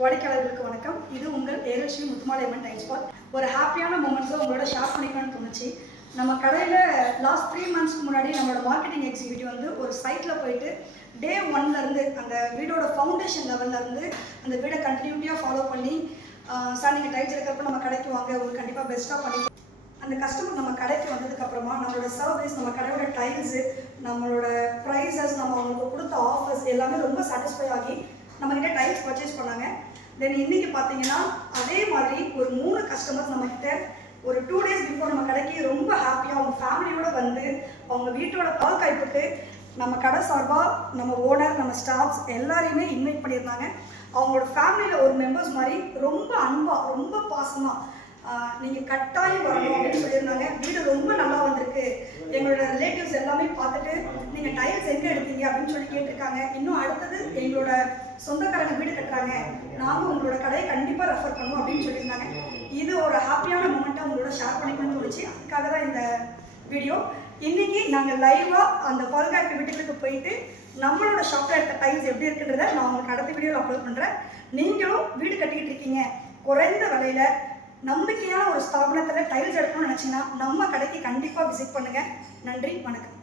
வாடிக்கையாளர்களுக்கு வணக்கம். இது உங்கள் ஏகஸ்ரீ முத்துமாலையம்மன் டைம் ஸ்பாட். ஒரு ஹாப்பியான மூமெண்ட்ஸை உங்களோட ஷேர் பண்ணிக்கணும்னு தோணுச்சு. நம்ம கடையில் லாஸ்ட் 3 மந்த்ஸ்க்கு முன்னாடி நம்மளோட மார்க்கெட்டிங் எக்ஸிக்யூட்டிவ் வந்து ஒரு சைட்டில் போயிட்டு டே 1லேருந்து அந்த வீடோட ஃபவுண்டேஷன் லெவல்லேருந்து அந்த வீடை கண்டினியூட்டியாக ஃபாலோ பண்ணி சார் நீங்கள் டைல்ஸ் எடுக்கிறப்ப நம்ம கடைக்கு வாங்க, உங்களுக்கு கண்டிப்பாக பெஸ்ட்டாக பண்ணி அந்த கஸ்டமர் நம்ம கடைக்கு வந்ததுக்கப்புறமா நம்மளோட சர்வீஸ், நம்ம கடையோட டைல்ஸு, நம்மளோட ப்ரைஸஸ், நம்ம அவங்களுக்கு கொடுத்த ஆஃபர்ஸ் எல்லாமே ரொம்ப சாட்டிஸ்ஃபை ஆகி நம்மக்கிட்ட டைல்ஸ் பர்ச்சேஸ் பண்ணாங்க. தென் இன்றைக்கி பார்த்தீங்கன்னா அதே மாதிரி ஒரு 3 கஸ்டமர்ஸ் நம்மக்கிட்ட ஒரு 2 டேஸ் பிஃபோர் நம்ம கடைக்கு ரொம்ப ஹாப்பியாக அவங்க ஃபேமிலியோடு வந்து அவங்க வீட்டோட பால் காய்ப்புக்கு நம்ம கடை சார்பாக நம்ம ஓனர், நம்ம ஸ்டாஃப்ஸ் எல்லாரையுமே இன்வைட் பண்ணியிருந்தாங்க. அவங்களோட ஃபேமிலியில் ஒரு மெம்பர்ஸ் மாதிரி ரொம்ப அன்பாக, ரொம்ப பாசமாக நீங்கள் கட்டாயம் வரணும் அப்படின்னு சொல்லியிருந்தாங்க. வீடு ரொம்ப நல்லா வந்திருக்கு, எங்களோட ரிலேட்டிவ்ஸ் எல்லாமே பார்த்துட்டு நீங்கள் டைல்ஸ் எங்கே எடுத்தீங்க அப்படின்னு சொல்லி கேட்டிருக்காங்க. இன்னும் அடுத்தது எங்களோட சொந்தக்காரங்க வீடு கட்டுறாங்க, நாங்கள் உங்களோட கடையை கண்டிப்பாக ரெஃபர் பண்ணுவோம் அப்படின்னு சொல்லியிருந்தாங்க. இது ஒரு ஹாப்பியான மூமெண்ட்டாக உங்களோட ஷேர் பண்ணிக்கணும்னு தோணுச்சு. அதுக்காக தான் இந்த வீடியோ. இன்றைக்கி நாங்கள் லைவாக அந்த பால்காய்க்கு வீட்டுக்கு போயிட்டு நம்மளோட ஷாப்பில் இருக்க டைல்ஸ் எப்படி இருக்குன்றதை நான் உங்களுக்கு அடுத்த வீடியோவில் அப்லோட் பண்ணுறேன். நீங்களும் வீடு கட்டிக்கிட்டு இருக்கீங்க, குறைந்த விலையில் நம்பிக்கையான ஒரு ஸ்தாபனத்தில் டைல்ஸ் எடுக்கணும்னு நினச்சிங்கன்னா நம்ம கடைக்கு கண்டிப்பாக விசிட் பண்ணுங்கள். நன்றி, வணக்கம்.